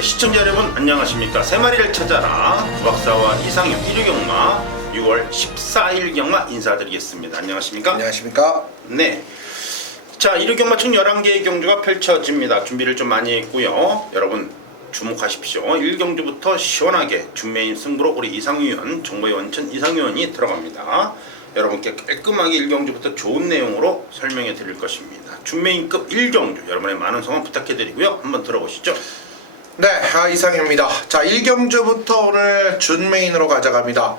예, 시청자 여러분 안녕하십니까. 세 마리를 찾아라 구박사와 이상형 1위 경마 6월 14일 경마 인사드리겠습니다. 안녕하십니까. 안녕하십니까. 네. 자, 1위 경마 총 11개의 경주가 펼쳐집니다. 준비를 좀 많이 했고요. 여러분 주목하십시오. 1경주부터 시원하게 준메인 승부로 우리 이상위원 정보의 원천 이상위원이 들어갑니다. 여러분께 깔끔하게 1경주부터 좋은 내용으로 설명해 드릴 것입니다. 준메인급 1경주 여러분의 많은 성원 부탁해 드리고요. 한번 들어보시죠. 네, 이상입니다. 자, 1경주부터 오늘 준메인으로 가져갑니다.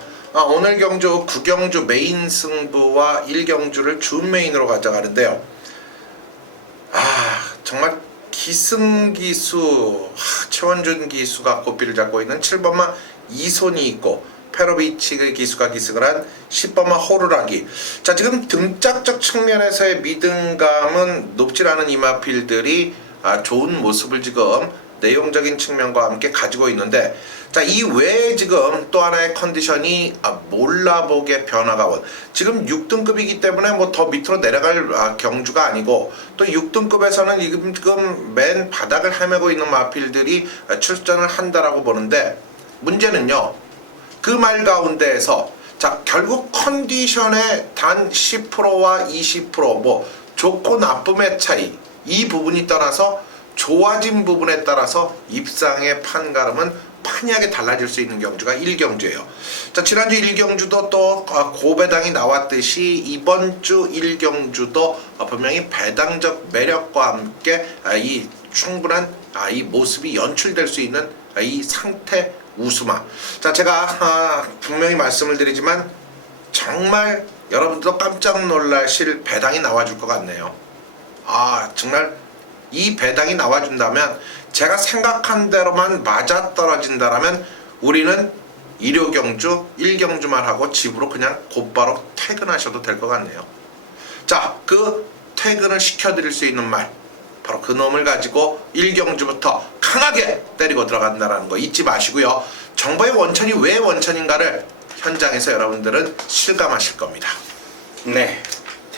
오늘 경주 9경주 메인 승부와 1경주를 준메인으로 가져가는데요. 정말 기승기수 최원준 기수가 고삐를 잡고 있는 7번마 이손이 있고 페로비치의 기수가 기승을 한 10번마 호루라기. 자, 지금 등짝적 측면에서의 믿음감은 높지 않은 이마필들이 좋은 모습을 지금 내용적인 측면과 함께 가지고 있는데, 자, 이 외에 지금 또 하나의 컨디션이 몰라보게 변화가 온, 지금 6등급이기 때문에 뭐 더 밑으로 내려갈 경주가 아니고, 또 6등급에서는 지금 맨 바닥을 헤매고 있는 마필들이 출전을 한다라고 보는데, 문제는요 그 말 가운데에서 자, 결국 컨디션의 단 10%와 20% 뭐 좋고 나쁨의 차이, 이 부분이 떠나서 좋아진 부분에 따라서 입상의 판가름은 판이하게 달라질 수 있는 경주가 1경주예요. 자, 지난주 1경주도 또 고배당이 나왔듯이 이번 주 1경주도 분명히 배당적 매력과 함께 이 충분한 이 모습이 연출될 수 있는 이 상태 우수마. 자, 제가 분명히 말씀을 드리지만 정말 여러분들도 깜짝 놀라실 배당이 나와줄 것 같네요. 정말 이 배당이 나와준다면, 제가 생각한 대로만 맞아떨어진다라면 우리는 1호경주 1경주만 하고 집으로 그냥 곧바로 퇴근하셔도 될 것 같네요. 자, 그 퇴근을 시켜드릴 수 있는 말, 바로 그 놈을 가지고 1경주부터 강하게 때리고 들어간다는 거 잊지 마시고요. 정보의 원천이 왜 원천인가를 현장에서 여러분들은 실감하실 겁니다. 네.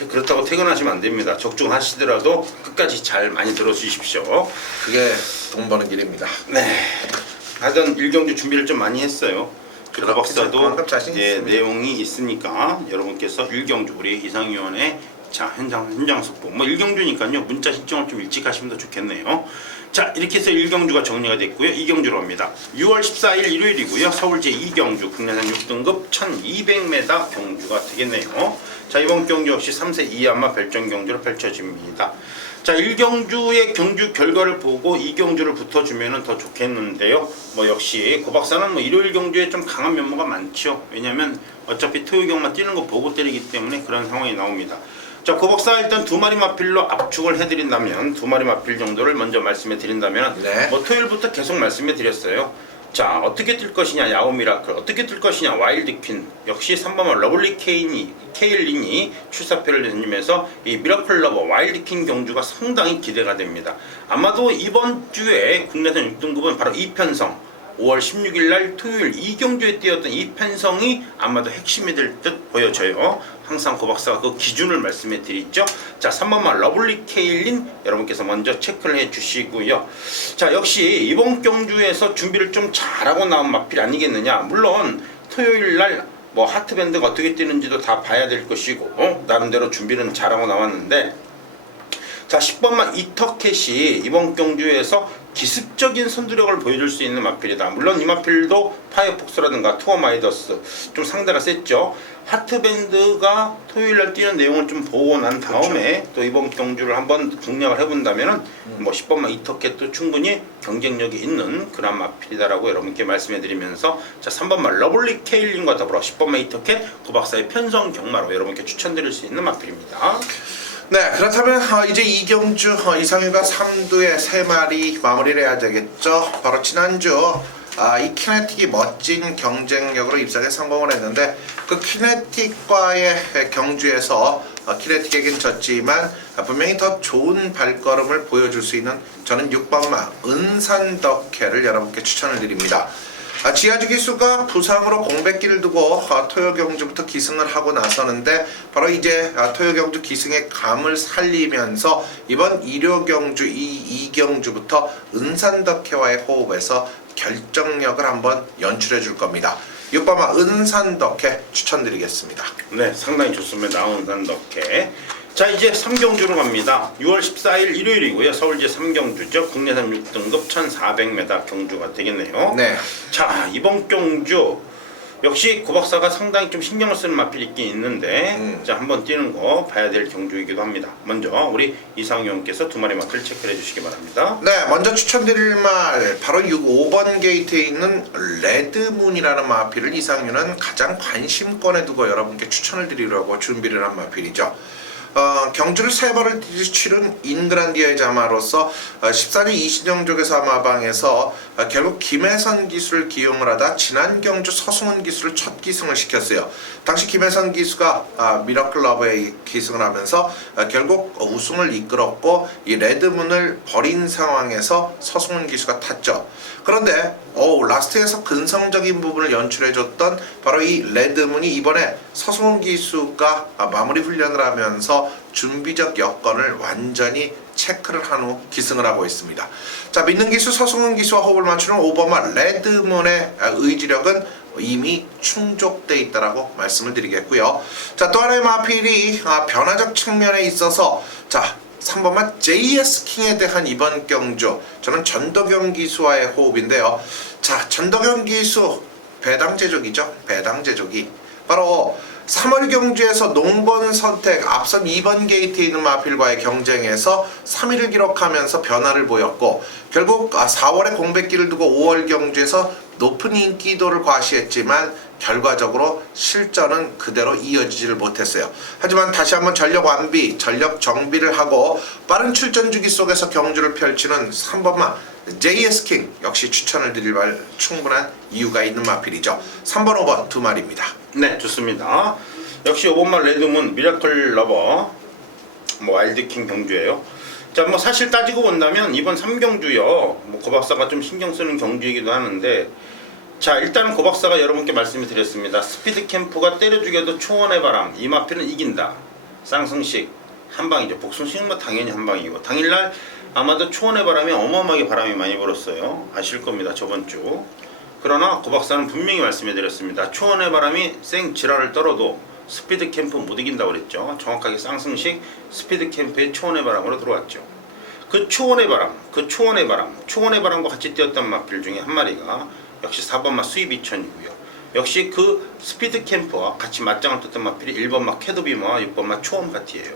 그렇다고 퇴근하시면 안 됩니다. 적중하시더라도 끝까지 잘 많이 들어주십시오. 그게 돈 버는 길입니다. 네. 하여튼 1경주 준비를 좀 많이 했어요. 구박사도 내용이 있으니까 여러분께서 1경주 우리 이상위원회 현장 속보 1경주니까요 문자 신청을 좀 일찍 하시면 더 좋겠네요. 자, 이렇게 해서 1경주가 정리가 됐고요. 2경주로 합니다. 6월 14일 일요일이고요. 서울 제2경주 국내산 6등급 1200m 경주가 되겠네요. 자, 이번 경주 역시 3세 이하마 별정 경주로 펼쳐집니다. 자, 1경주의 경주 결과를 보고 2경주를 붙어주면 더 좋겠는데요. 역시 고박사는 일요일 경주에 좀 강한 면모가 많죠. 왜냐면 어차피 토요일 경마 뛰는 거 보고 때리기 때문에 그런 상황이 나옵니다. 자, 고박사 일단 두 마리 마필로 압축을 해드린다면, 두 마리 마필 정도를 먼저 말씀해 드린다면, 네. 토요일부터 계속 말씀해 드렸어요. 자, 어떻게 뛸 것이냐 야구 미라클, 어떻게 뛸 것이냐 와일드 퀸, 역시 3번만 러블리 케일린이 출사표를 내주면서 이 미라클 러버 와일드 퀸 경주가 상당히 기대가 됩니다. 아마도 이번 주에 국내선 6등급은 바로 이편성, 5월 16일 날 토요일 2경주에 뛰었던 이편성이 아마도 핵심이 될 듯 보여져요. 항상 고박사가 그 기준을 말씀해 드리죠. 자, 3번만 러블리 케일린 여러분께서 먼저 체크를 해 주시고요. 자, 역시 이번 경주에서 준비를 좀 잘하고 나온 마필 아니겠느냐. 물론 토요일 날 하트밴드가 어떻게 뛰는지도 다 봐야 될 것이고 나름대로 준비는 잘하고 나왔는데, 자, 10번만 이터캣이 이번 경주에서 기습적인 선두력을 보여줄 수 있는 마필이다. 물론 이 마필도 파이어폭스라든가 투어 마이더스 좀 상대가 셌죠. 하트밴드가 토요일날 뛰는 내용을 좀 보고 난 다음에 그렇죠. 또 이번 경주를 한번 공략을 해본다면은 10번만 이터캣도 충분히 경쟁력이 있는 그런 마필이다라고 여러분께 말씀해드리면서, 자, 3번만 러블리 케일린과 더불어 10번만 이터캣 고박사의 편성 경마로 여러분께 추천드릴 수 있는 마필입니다. 네, 그렇다면 이제 2경주 이상위가 3두의 3마리 마무리를 해야 되겠죠. 바로 지난주 이 키네틱이 멋진 경쟁력으로 입상에 성공을 했는데, 그 키네틱과의 경주에서 키네틱에겐 졌지만 분명히 더 좋은 발걸음을 보여줄 수 있는, 저는 6번마 은산덕회를 여러분께 추천을 드립니다. 지하주 기수가 부상으로 공백기를 두고 토요 경주부터 기승을 하고 나서는데 바로 이제 토요 경주 기승의 감을 살리면서 이번 일요 경주 이 경주부터 은산덕회와의 호흡에서 결정력을 한번 연출해 줄 겁니다. 6번마 은산덕회 추천드리겠습니다. 네, 상당히 좋습니다. 은산덕회. 자, 이제 3경주로 갑니다. 6월 14일 일요일이고요. 서울제 3경주죠. 국내산 6등급 1400m 경주가 되겠네요. 네. 자, 이번 경주 역시 고박사가 상당히 좀 신경을 쓰는 마필이 있긴 있는데 자, 한번 뛰는 거 봐야 될 경주이기도 합니다. 먼저 우리 이상희 형께서 두 마리 마필 체크를 해주시기 바랍니다. 네, 먼저 추천드릴 말 바로 5번 게이트에 있는 레드문이라는 마필을 이상윤은 가장 관심권에 두고 여러분께 추천을 드리려고 준비를 한 마필이죠. 경주를 3번을 치른 인그란디아의 자마로서 14년 이신영족에서 아마방에서 결국 김혜선 기수를 기용을 하다 지난 경주 서승훈 기수를 첫 기승을 시켰어요. 당시 김혜선 기수가 미러클 러브에 기승을 하면서 결국 우승을 이끌었고 이 레드문을 버린 상황에서 서승훈 기수가 탔죠. 그런데 라스트에서 근성적인 부분을 연출해줬던 바로 이 레드문이 이번에 서승훈 기수가 마무리 훈련을 하면서 준비적 여건을 완전히 체크를 한 후 기승을 하고 있습니다. 자, 믿는 기수 서승훈 기수와 호흡을 맞추는 5번마 레드문의 의지력은 이미 충족돼 있다라고 말씀을 드리겠고요. 자, 또 하나의 마필이 변화적 측면에 있어서 자 3번만 JS킹에 대한 이번 경주 저는 전덕영 기수와의 호흡인데요. 자, 전덕영 기수 배당제족이죠. 배당제족이 바로 3월 경주에서 농번 선택 앞선 2번 게이트에 있는 마필과의 경쟁에서 3위를 기록하면서 변화를 보였고 결국 4월에 공백기를 두고 5월 경주에서 높은 인기도를 과시했지만 결과적으로 실전은 그대로 이어지지를 못했어요. 하지만 다시 한번 전력 완비, 전력 정비를 하고 빠른 출전 주기 속에서 경주를 펼치는 3번마 JS킹 역시 추천을 드릴 말 충분한 이유가 있는 마필이죠. 3번, 5번 두 마리입니다. 네, 좋습니다. 역시 5번마 레드문 미라클 러버 와일드킹 경주예요. 자, 뭐 사실 따지고 본다면 이번 3경주요 고박사가 좀 신경 쓰는 경주이기도 하는데 자, 일단은 고박사가 여러분께 말씀을 드렸습니다. 스피드 캠프가 때려 죽여도 초원의 바람 이 마필은 이긴다. 쌍승식 한방이죠. 복순식은 뭐 당연히 한방이고 당일날 아마도 초원의 바람이 어마어마하게 바람이 많이 불었어요. 아실 겁니다. 저번 주. 그러나 고박사는 분명히 말씀해 드렸습니다. 초원의 바람이 생 지랄을 떨어도 스피드 캠프 못 이긴다고 그랬죠. 정확하게 쌍승식 스피드 캠프의 초원의 바람으로 들어왔죠. 그 초원의 바람과 같이 뛰었던 마필 중에 한 마리가 역시 4번마 수입이천이고요. 역시 그 스피드 캠프와 같이 맞짱을 떴던 마필이 1번마 캐도비마와 6번마 초원 파티예요.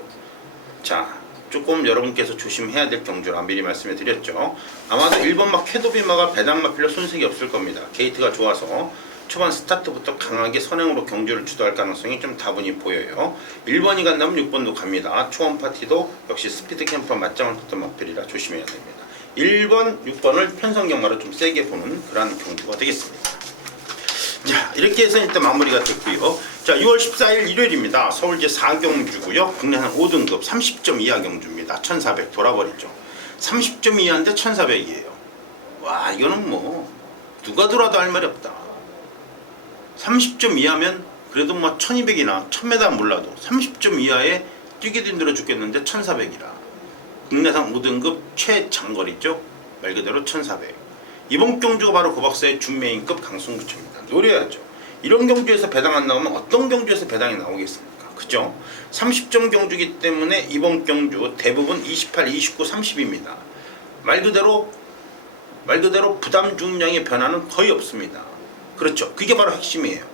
자, 조금 여러분께서 조심해야 될 경주라 미리 말씀해 드렸죠. 아마도 1번마 캐도비마가 배당 마필로 손색이 없을 겁니다. 게이트가 좋아서 초반 스타트부터 강하게 선행으로 경주를 주도할 가능성이 좀 다분히 보여요. 1번이 간다면 6번도 갑니다. 초원 파티도 역시 스피드 캠프와 맞짱을 떴던 마필이라 조심해야 됩니다. 1번, 6번을 편성경마로 좀 세게 보는 그런 경주가 되겠습니다. 자, 이렇게 해서 일단 마무리가 됐고요. 자, 6월 14일 일요일입니다. 서울제 4경주고요. 국내산 5등급 30점 이하 경주입니다. 1400 돌아버리죠. 30점 이하인데 1400이에요. 와, 이거는 뭐 누가 돌아도 할 말이 없다. 30점 이하면 그래도 뭐 1200이나 1000m 몰라도 30점 이하에 뛰기도 힘들어 죽겠는데 1400이라. 국내산 5등급 최장거리죠. 말 그대로 1400. 이번 경주가 바로 고박사의 준메인급 강승구체입니다. 노려야죠. 이런 경주에서 배당 안 나오면 어떤 경주에서 배당이 나오겠습니까? 그죠? 30점 경주이기 때문에 이번 경주 대부분 28, 29, 30입니다. 말 그대로 부담 중량의 변화는 거의 없습니다. 그렇죠. 그게 바로 핵심이에요.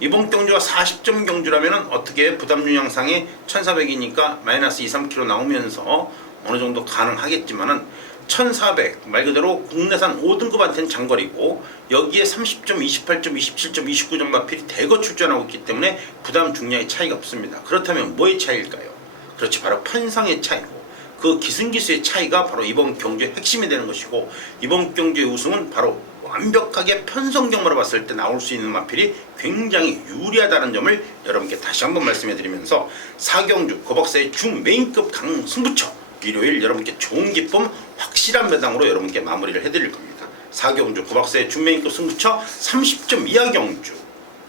이번 경주가 40점 경주라면 어떻게 부담 중량상에 1400이니까 마이너스 2, 3kg 나오면서 어느 정도 가능하겠지만은 1400 말 그대로 국내산 5등급한테는 장거리고 여기에 30점, 28점, 27점, 29점 마필이 대거 출전하고 있기 때문에 부담 중량의 차이가 없습니다. 그렇다면 뭐의 차이일까요? 그렇지, 바로 편성의 차이고 그 기승기수의 차이가 바로 이번 경주의 핵심이 되는 것이고 이번 경주의 우승은 바로 완벽하게 편성경마로 봤을 때 나올 수 있는 마필이 굉장히 유리하다는 점을 여러분께 다시 한번 말씀해 드리면서 4경주 고박사의 중메인급 강승부처 일요일 여러분께 좋은 기쁨 확실한 배당으로 여러분께 마무리를 해드릴 겁니다. 4경주 구박사의 준매인급 승부처 30점 이하 경주,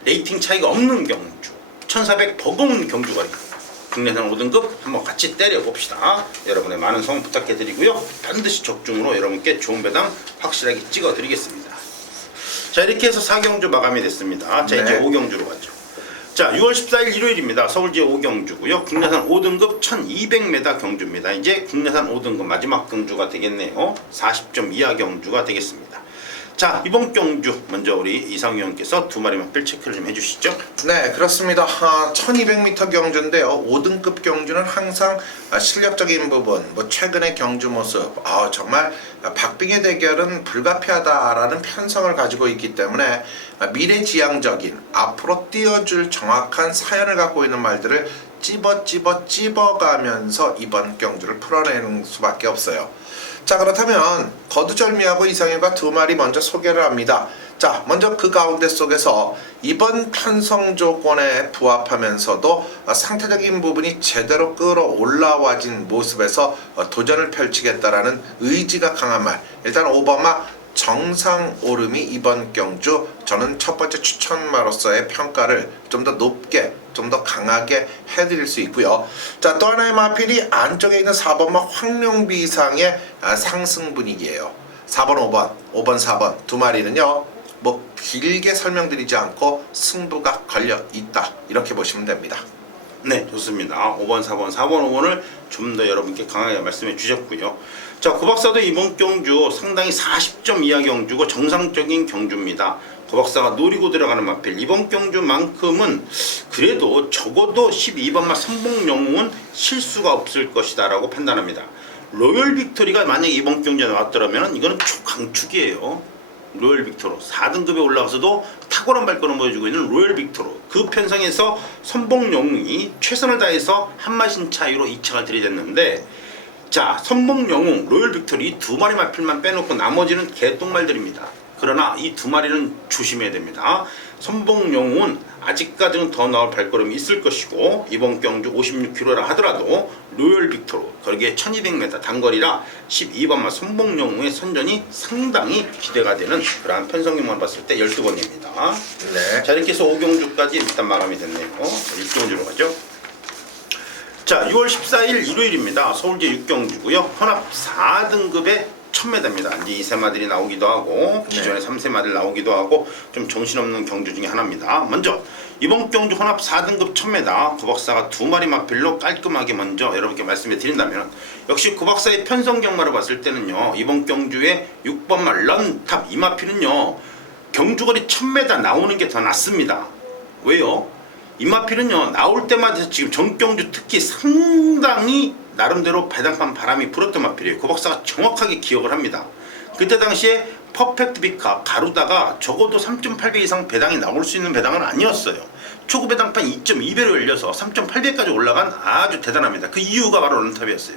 레이팅 차이가 없는 경주, 1400 버거운 경주거리, 국내산 5등급 한번 같이 때려봅시다. 여러분의 많은 성원 부탁해드리고요. 반드시 적중으로 여러분께 좋은 배당 확실하게 찍어드리겠습니다. 자, 이렇게 해서 4경주 마감이 됐습니다. 자, 이제 5경주로 가죠. 자, 6월 14일 일요일입니다. 서울지역 5경주고요. 국내산 5등급 1200m 경주입니다. 이제 국내산 5등급 마지막 경주가 되겠네요. 40점 이하 경주가 되겠습니다. 자, 이번 경주 먼저 우리 이상희 의원께서 두 마리 막필 체크를 좀 해주시죠. 네, 그렇습니다. 1200m 경주인데요. 5등급 경주는 항상 실력적인 부분, 최근의 경주 모습, 정말 박빙의 대결은 불가피하다라는 편성을 가지고 있기 때문에 미래지향적인 앞으로 띄워줄 정확한 사연을 갖고 있는 말들을 찝어가면서 이번 경주를 풀어내는 수밖에 없어요. 자, 그렇다면 거두절미하고 이상현과 두 마리 먼저 소개를 합니다. 자, 먼저 그 가운데 속에서 이번 편성 조건에 부합하면서도 상태적인 부분이 제대로 끌어올라와진 모습에서 도전을 펼치겠다라는 의지가 강한 말, 일단 오바마 정상 오름이 이번 경주 저는 첫 번째 추천마로서의 평가를 좀 더 높게 좀 더 강하게 해드릴 수 있고요. 자, 또 하나의 마필이 안쪽에 있는 4번마 황룡비 이상의 상승 분위기예요. 4번 5번 4번 두 마리는요 길게 설명드리지 않고 승부가 걸려 있다 이렇게 보시면 됩니다. 네, 좋습니다. 5번 4번 5번을 좀 더 여러분께 강하게 말씀해 주셨고요. 자, 구박사도 이번 경주 상당히 40점 이하 경주고 정상적인 경주입니다. 구박사가 노리고 들어가는 마필 이번 경주만큼은 그래도 적어도 12번마 선봉영웅은 실수가 없을 것이다 라고 판단합니다. 로열 빅토리가 만약에 이번 경주에 나왔더라면 이거는 초강축이에요. 로열 빅토로 4등급에 올라가서도 탁월한 발걸음 보여주고 있는 로열 빅토로, 그 편성에서 선봉영웅이 최선을 다해서 한마신 차이로 2차가 들이댔는데, 자, 선봉영웅, 로열 빅토리 두 마리 마필만 빼놓고 나머지는 개똥말들입니다. 그러나 이 두 마리는 조심해야 됩니다. 선봉영웅은 아직까지는 더 나올 발걸음이 있을 것이고, 이번 경주 56km라 하더라도 로열 빅토로, 거기에 1200m 단거리라 12번마 선봉영웅의 선전이 상당히 기대가 되는 그러한 편성경만 봤을 때 12번입니다. 네. 자, 이렇게 해서 5경주까지 일단 마감이 됐네요. 6경주로 가죠. 자, 6월 14일 일요일입니다. 서울제 6경주고요. 혼합 4등급의 1000m입니다. 이제 2세마들이 나오기도 하고 기존에 3세마들 나오기도 하고 좀 정신없는 경주 중에 하나입니다. 먼저 이번 경주 혼합 4등급 1000m 구박사가 두 마리 마필로 깔끔하게 먼저 여러분께 말씀해 드린다면, 역시 구박사의 편성 경마로 봤을 때는요, 이번 경주의 6번마 런탑 이 마필은요 경주거리 1000m 나오는 게 더 낫습니다. 왜요? 이 마필은요 나올 때마다 지금 전경주 특히 상당히 나름대로 배당판 바람이 불었던 마필이에요. 구박사가 정확하게 기억을 합니다. 그때 당시에 퍼펙트 비카 가루다가 적어도 3.8배 이상 배당이 나올 수 있는 배당은 아니었어요. 초구 배당판 2.2배로 열려서 3.8배까지 올라간 아주 대단합니다. 그 이유가 바로 런탑이었어요.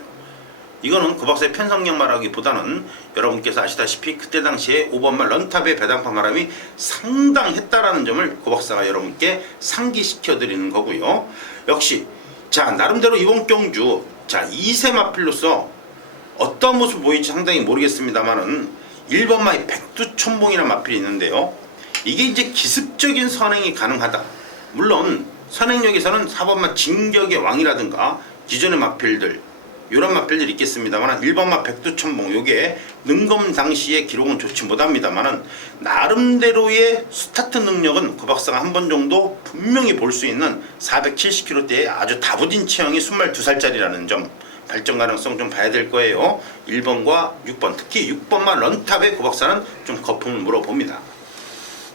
이거는 구박사의 편성경마라기보다는 여러분께서 아시다시피 그때 당시에 5번마 런탑의 배당판 바람이 상당했다라는 점을 구박사가 여러분께 상기시켜 드리는 거고요. 역시 자, 나름대로 이번 경주, 자, 2세 마필로서 어떤 모습 보일지 상당히 모르겠습니다만은 1번마의 백두천봉이라는 마필이 있는데요, 이게 이제 기습적인 선행이 가능하다. 물론 선행력에서는 4번마 진격의 왕이라든가 기존의 마필들 이런 마필들이 있겠습니다만 1번마 백두천봉 요게 능검 당시의 기록은 좋지 못합니다만은 나름대로의 스타트 능력은 구박사가 한 번 정도 분명히 볼 수 있는 470km대의 아주 다부진 체형이 22살짜리라는 점, 발전 가능성 좀 봐야 될 거예요. 1번과 6번, 특히 6번마 런탑의 구박사는 좀 거품을 물어봅니다.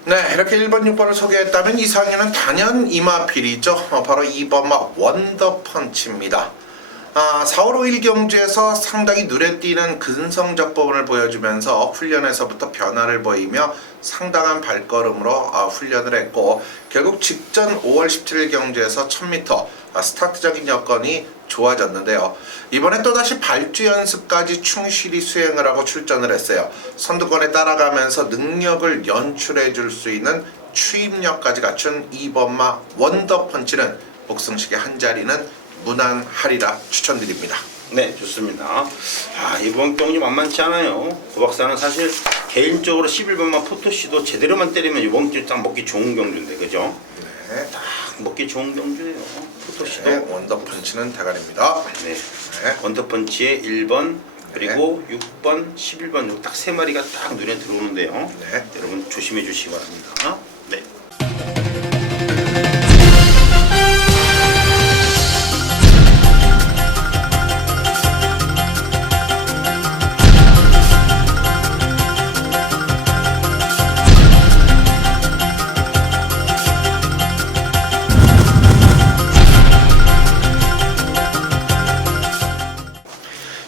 네, 이렇게 1번 6번을 소개했다면 이상에는 단연 이마필이죠. 바로 2번마 원더펀치입니다. 4월 5일 경주에서 상당히 눈에 띄는 근성적 부분을 보여주면서 훈련에서부터 변화를 보이며 상당한 발걸음으로 훈련을 했고, 결국 직전 5월 17일 경주에서 1000m 스타트적인 여건이 좋아졌는데요. 이번에 또다시 발주 연습까지 충실히 수행을 하고 출전을 했어요. 선두권에 따라가면서 능력을 연출해 줄 수 있는 추임력까지 갖춘 2번마 원더펀치는 복승식의 한 자리는 무난하리라 추천드립니다. 네, 좋습니다. 이번 경기 만만치 않아요. 고박사는 사실 개인적으로 11번만 포토시도 제대로만 때리면 이번 경기 딱 먹기 좋은 경주인데, 그죠? 네. 딱 먹기 좋은 경주예요. 포토시도. 네, 원더펀치는 대가리입니다. 네. 네. 원터펀치에 1번, 그리고 6번, 11번 딱 세 마리가 딱 눈에 들어오는데요. 네. 여러분 조심해 주시기 바랍니다. 네.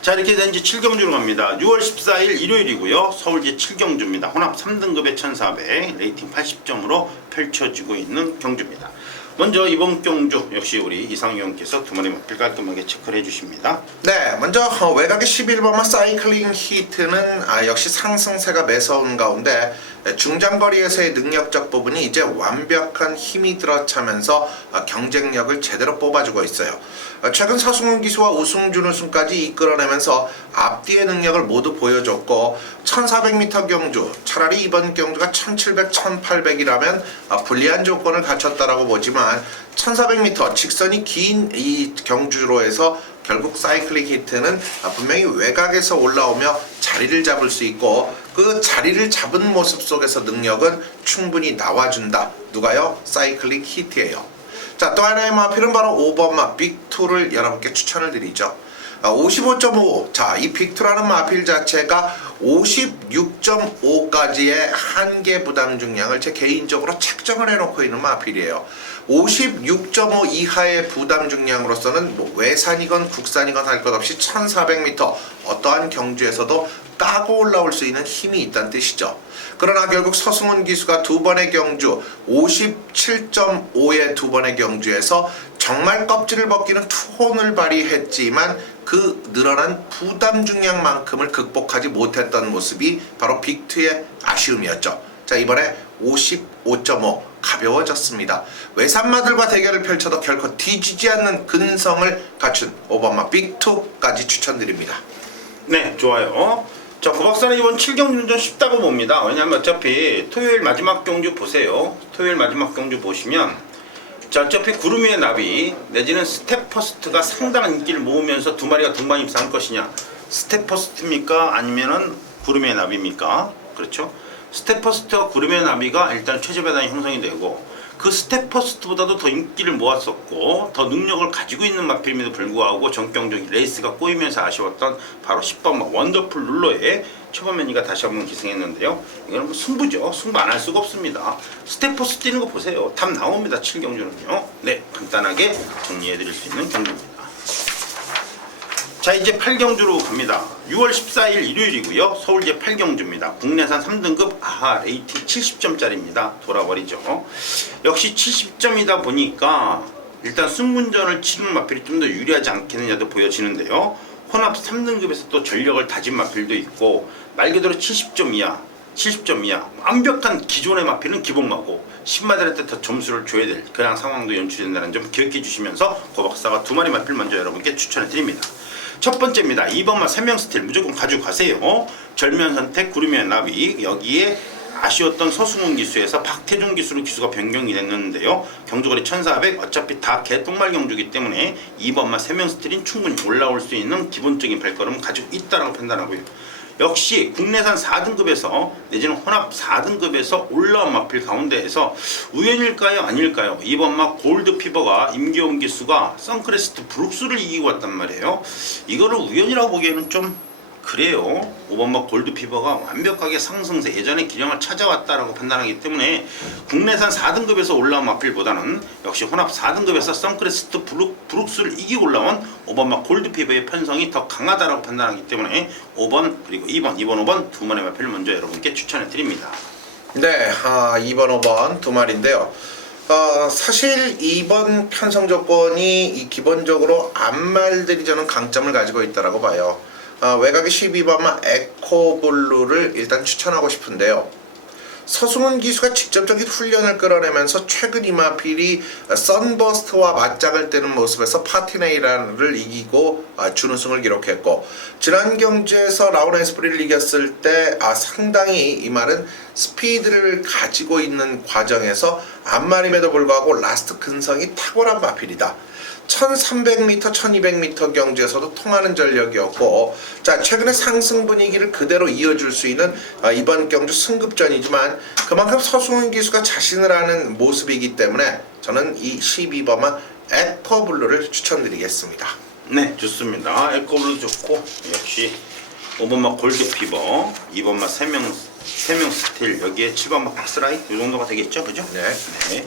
자, 이렇게 된 이제 7경주로 갑니다. 6월 14일 일요일이고요. 서울제 7경주입니다. 혼합 3등급의 1400, 레이팅 80점으로 펼쳐지고 있는 경주입니다. 먼저 이번 경주 역시 우리 이상위원께서 두 마리 마필 깔끔하게 체크를 해주십니다. 네, 먼저 외곽의 11번마 사이클링 히트는 역시 상승세가 매서운 가운데 중장거리에서의 능력적 부분이 이제 완벽한 힘이 들어차면서 경쟁력을 제대로 뽑아주고 있어요. 최근 서승훈 기수와 우승준 우승까지 이끌어내면서 앞뒤의 능력을 모두 보여줬고 1400m 경주, 차라리 이번 경주가 1700, 1800이라면 불리한 조건을 갖췄다라고 보지만 1400m 직선이 긴 이 경주로 해서 결국 사이클링 히트는 분명히 외곽에서 올라오며 자리를 잡을 수 있고 그 자리를 잡은 모습 속에서 능력은 충분히 나와준다. 누가요? 사이클링 히트예요. 자, 또 하나의 마필은 바로 5번마 빅2를 여러분께 추천을 드리죠. 55.5. 자, 이 빅2라는 마필 자체가 56.5까지의 한계 부담 중량을 제 개인적으로 책정을 해놓고 있는 마필이에요. 56.5 이하의 부담 중량으로서는 뭐 외산이건 국산이건 할 것 없이 1400m 어떠한 경주에서도 까고 올라올 수 있는 힘이 있다는 뜻이죠. 그러나 결국 서승훈 기수가 두 번의 경주 57.5의 두 번의 경주에서 정말 껍질을 벗기는 투혼을 발휘했지만 그 늘어난 부담 중량만큼을 극복하지 못했던 모습이 바로 빅2의 아쉬움이었죠. 자, 이번에 55.5 가벼워졌습니다. 외산마들과 대결을 펼쳐도 결코 뒤지지 않는 근성을 갖춘 5번마 빅2까지 추천드립니다. 네, 좋아요. 자, 고박사는 이번 7경주는 좀 쉽다고 봅니다. 왜냐하면 어차피 토요일 마지막 경주 보세요. 토요일 마지막 경주 보시면 자, 어차피 구름 위의 나비 내지는 스텝퍼스트가 상당한 인기를 모으면서 두 마리가 동반 입상할 것이냐, 스텝퍼스트입니까? 아니면은 구름 위의 나비입니까? 그렇죠? 스텝퍼스트와 구름 위의 나비가 일단 최저배당이 형성이 되고 그 스텝퍼스트보다도 더 인기를 모았었고 더 능력을 가지고 있는 마필임에도 불구하고 전격적인 레이스가 꼬이면서 아쉬웠던 바로 10번마 원더풀 룰러의 초반매니가 다시 한번 기승했는데요. 이거는 뭐 승부죠. 승부 안 할 수가 없습니다. 스텝퍼스트 뛰는 거 보세요. 탑 나옵니다. 7경주는요. 네, 간단하게 정리해드릴 수 있는 경주입니다. 자, 이제 8경주로 갑니다. 6월 14일 일요일이고요. 서울제 8경주입니다. 국내산 3등급 레이팅 70점짜리입니다. 돌아버리죠. 역시 70점이다 보니까 일단 승문전을 치는 마필이 좀 더 유리하지 않겠느냐도 보여지는데요. 혼합 3등급에서 또 전력을 다진 마필도 있고 말 그대로 70점 이하 완벽한 기존의 마필은 기본마고 신마들한테 더 점수를 줘야 될 그런 상황도 연출된다는 점 기억해 주시면서 고박사가 두 마리 마필 먼저 여러분께 추천해 드립니다. 첫 번째입니다. 2번마 3명 스틸 무조건 가져가세요. 절면 선택 구름의 나비, 여기에 아쉬웠던 서승훈 기수에서 박태준 기수로 기수가 변경이 됐는데요. 경주거리 1400 어차피 다 개똥말 경주기 때문에 2번마 3명 스틸인 충분히 올라올 수 있는 기본적인 발걸음을 가지고 있다고 판단하고요. 역시 국내산 4등급에서 내지는 혼합 4등급에서 올라온 마필 가운데에서 우연일까요? 아닐까요? 2번마 골드피버가 임기용 기수가 선크레스트 브룩스를 이기고 왔단 말이에요. 이거를 우연이라고 보기에는 좀 그래요. 5번마 골드피버가 완벽하게 상승세 예전의 기량을 찾아왔다라고 판단하기 때문에 국내산 4등급에서 올라온 마필보다는 역시 혼합 4등급에서 선크레스트 브룩스를 이기고 올라온 5번마 골드피버의 편성이 더 강하다라고 판단하기 때문에 5번 그리고 2번 5번 두 마리 마필 먼저 여러분께 추천해 드립니다. 네, 2번 5번 두 마리인데요. 사실 2번 편성 조건이 기본적으로 암말들이 저는 강점을 가지고 있다라고 봐요. 외곽의 12번마 에코블루를 일단 추천하고 싶은데요. 서승훈 기수가 직접적인 훈련을 끌어내면서 최근 이 마필이 선버스트와 맞짱을 뜨는 모습에서 파티네이라를 이기고 준우승을 기록했고, 지난 경주에서 라우나 에스프리를 이겼을 때 상당히 이 말은 스피드를 가지고 있는 과정에서 앞마림에도 불구하고 라스트 근성이 탁월한 마필이다. 1300m, 1200m 경주에서도 통하는 전력이었고, 자, 최근에 상승 분위기를 그대로 이어줄 수 있는 이번 경주 승급전이지만 그만큼 서승훈 기수가 자신을 아는 모습이기 때문에 저는 이 12번마 에코블루를 추천드리겠습니다. 네, 좋습니다. 에코블루 좋고, 역시 5번마 골드피버, 2번마 세명 스틸, 여기에 7번마 박스라이 이 정도가 되겠죠, 그죠? 네. 네.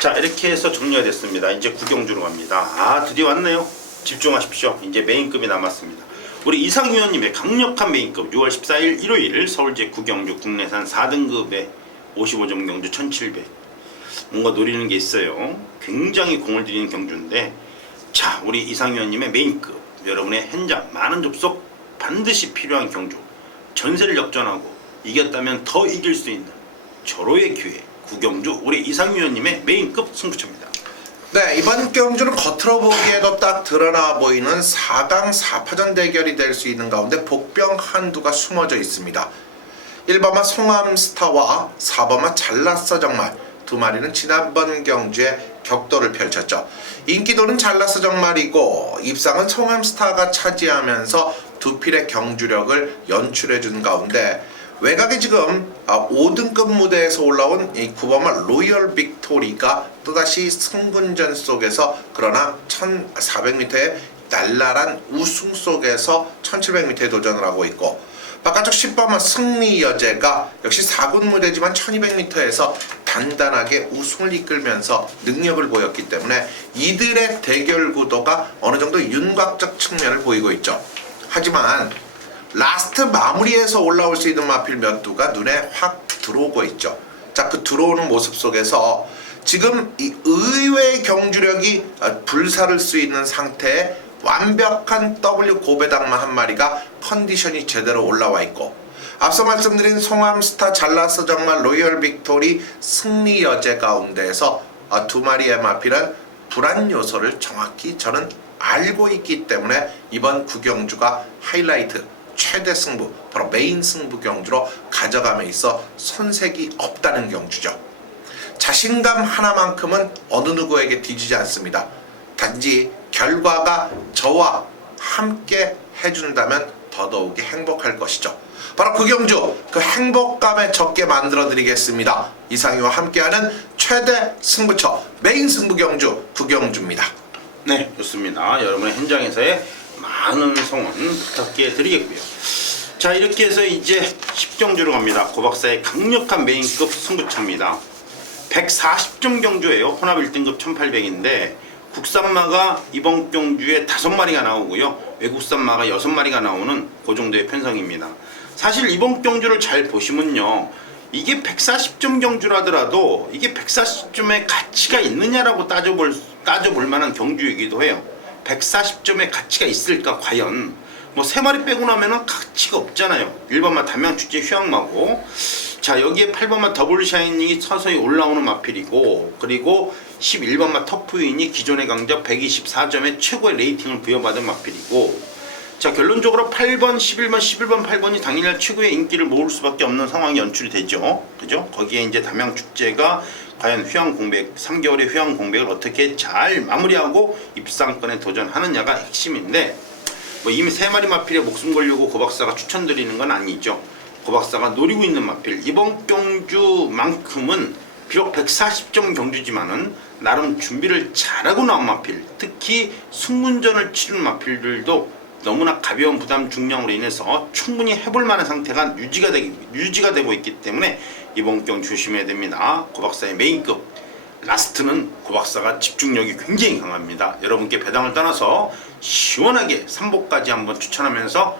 자, 이렇게 해서 정리가 됐습니다. 이제 구경주로 갑니다. 드디어 왔네요. 집중하십시오. 이제 메인급이 남았습니다. 우리 이상위원님의 강력한 메인급 6월 14일 일요일 서울제 구경주 국내산 4등급의 55점 경주 1700. 뭔가 노리는 게 있어요. 굉장히 공을 들이는 경주인데, 자, 우리 이상위원님의 메인급, 여러분의 현장 많은 접속 반드시 필요한 경주, 전세를 역전하고 이겼다면 더 이길 수 있는 절호의 기회, 구경주 우리 이상위원님의 메인급 승부처입니다. 네, 이번 경주는 겉으로 보기에도 딱 드러나 보이는 4강 4파전 대결이 될 수 있는 가운데 복병 한두가 숨어져 있습니다. 1번마 송암스타와 4번마 잘났어 정말, 두 마리는 지난번 경주에 격돌을 펼쳤죠. 인기도는 잘났어 정말이고 입상은 송암스타가 차지하면서 두 필의 경주력을 연출해준 가운데, 외곽에 지금 5등급 무대에서 올라온 이 9번마 로열 빅토리가 또다시 승군전 속에서, 그러나 1400m의 날랄한 우승 속에서 1700m에 도전을 하고 있고, 바깥쪽 10번마 승리 여제가 역시 4군 무대지만 1200m에서 단단하게 우승을 이끌면서 능력을 보였기 때문에 이들의 대결 구도가 어느 정도 윤곽적 측면을 보이고 있죠. 하지만 라스트 마무리에서 올라올 수 있는 마필 몇 두가 눈에 확 들어오고 있죠. 자, 그 들어오는 모습 속에서 지금 이 의외의 경주력이 불사를 수 있는 상태에 완벽한 W 고배당마 한 마리가 컨디션이 제대로 올라와 있고, 앞서 말씀드린 송암스타, 잘났어 정말, 로열 빅토리, 승리 여제 가운데에서 두 마리의 마필은 불안 요소를 정확히 저는 알고 있기 때문에 이번 구경주가 하이라이트, 최대 승부, 바로 메인 승부 경주로 가져감에 있어 손색이 없다는 경주죠. 자신감 하나만큼은 어느 누구에게 뒤지지 않습니다. 단지 결과가 저와 함께 해준다면 더더욱이 행복할 것이죠. 바로 그 경주, 그 행복감에 적게 만들어 드리겠습니다. 이상희와 함께하는 최대 승부처 메인 승부 경주 구경주입니다. 네, 좋습니다. 여러분의 현장에서의 많은 성원 부탁해 드리겠고요. 자, 이렇게 해서 이제 10경주로 갑니다. 고박사의 강력한 메인급 승부차입니다. 140점 경주예요. 혼합 1등급 1800인데 국산마가 이번 경주에 5마리가 나오고요, 외국산마가 6마리가 나오는 그 정도의 편성입니다. 사실 이번 경주를 잘 보시면요, 이게 140점 경주라더라도 이게 140점의 가치가 있느냐라고 따져볼 만한 경주이기도 해요. 140점의 가치가 있을까 과연? 뭐 3마리 빼고 나면은 가치가 없잖아요. 1번마 담양축제 휴양마고, 자, 여기에 8번마 더블 샤이닝이 서서히 올라오는 마필이고, 그리고 11번마 터프윈이 기존의 강자 124점의 최고의 레이팅을 부여받은 마필이고, 자, 결론적으로 8번, 11번, 11번, 8번이 당일날 최고의 인기를 모을 수밖에 없는 상황이 연출이 되죠. 그죠? 거기에 이제 담양축제가 과연 휴양 공백, 3개월의 휴양 공백을 어떻게 잘 마무리하고 입상권에 도전하느냐가 핵심인데, 뭐 이미 3마리 마필에 목숨 걸려고 고박사가 추천드리는 건 아니죠. 고박사가 노리고 있는 마필, 이번 경주만큼은 비록 140점 경주지만은 나름 준비를 잘하고 나온 마필, 특히 승문전을 치른 마필들도 너무나 가벼운 부담 중량으로 인해서 충분히 해볼 만한 상태가 유지가 되고 있기 때문에 이번 경주 조심해야 됩니다. 고박사의 메인급 라스트는 고박사가 집중력이 굉장히 강합니다. 여러분께 배당을 떠나서 시원하게 3보까지 한번 추천하면서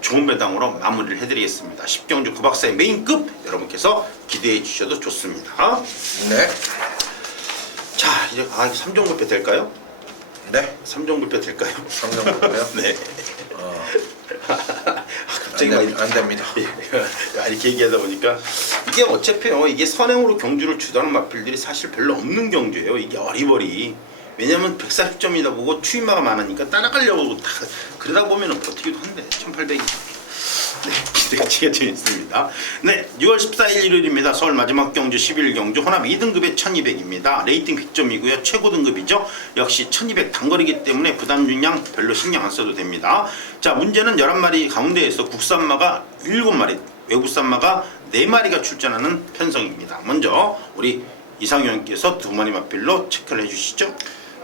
좋은 배당으로 마무리를 해드리겠습니다. 10경주 고박사의 메인급 여러분께서 기대해 주셔도 좋습니다. 네. 자, 이제 3종 불패 될까요? 네. 3종 불패 될까요? 3종 불패요? 네. 갑자기 막 이렇게 안 됩니다. 이렇게 얘기하다 보니까 이게 어차피요, 이게 선행으로 경주를 주도하는 마필들이 사실 별로 없는 경주예요. 이게 어리버리. 왜냐면 140점이다 보고 추임마가 많으니까 따라가려고 다 그러다 보면은 버티기도 한데 1800이. 네, 기대가 재밌습니다. 네, 6월 14일 일요일입니다. 서울 마지막 경주 11 경주 혼합 2등급의 1200입니다. 레이팅 100점이고요. 최고 등급이죠. 역시 1200 단거리기 때문에 부담 중량 별로 신경 안 써도 됩니다. 자, 문제는 11마리 가운데에서 국산마가 7마리, 외국산마가 4마리가 출전하는 편성입니다. 먼저 우리 이상형께서 2마리 마필로 체크를 해주시죠.